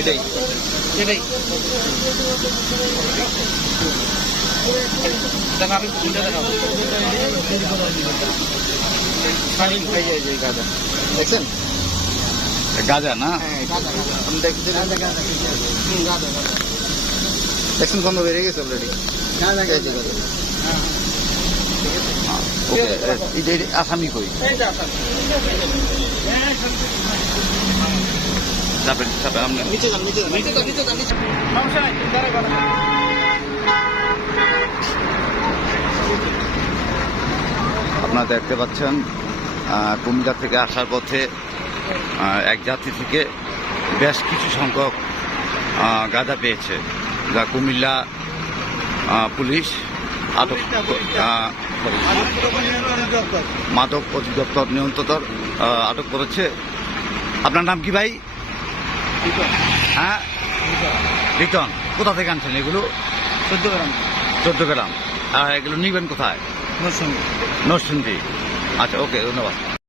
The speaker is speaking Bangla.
এটাই সেটাই দেখা আমি ভুলটা দেখাবো গাঁজা দেখছেন? গাঁজা না? হ্যাঁ আপনি দেখছেন গন্ধ বেড়ে গেছে অলরেডি। ওকে, আসামি কই? চাপেন চাপেন আপনি। নিচে যান নিচে যান নিচে তো নিচে তো নিচে সমস্যা নাই তুমি দাঁড়াই কথা আপনারা দেখতে পাচ্ছেন কুমিল্লা থেকে আসার পথে এক যাত্রী থেকে বেশ কিছু সংখ্যক গাঁজা পেয়েছে, যা কুমিল্লা পুলিশ মাদক অধিদপ্তর নিয়ন্ত্রণ আটক করেছে। আপনার নাম কি ভাই? হ্যাঁ, রিটন। কোথা থেকে আনছেন এগুলো? 14 গ্রাম 14 গ্রাম। এগুলো নিবেন কোথায়? নরসিংদী। আচ্ছা, ওকে, ধন্যবাদ।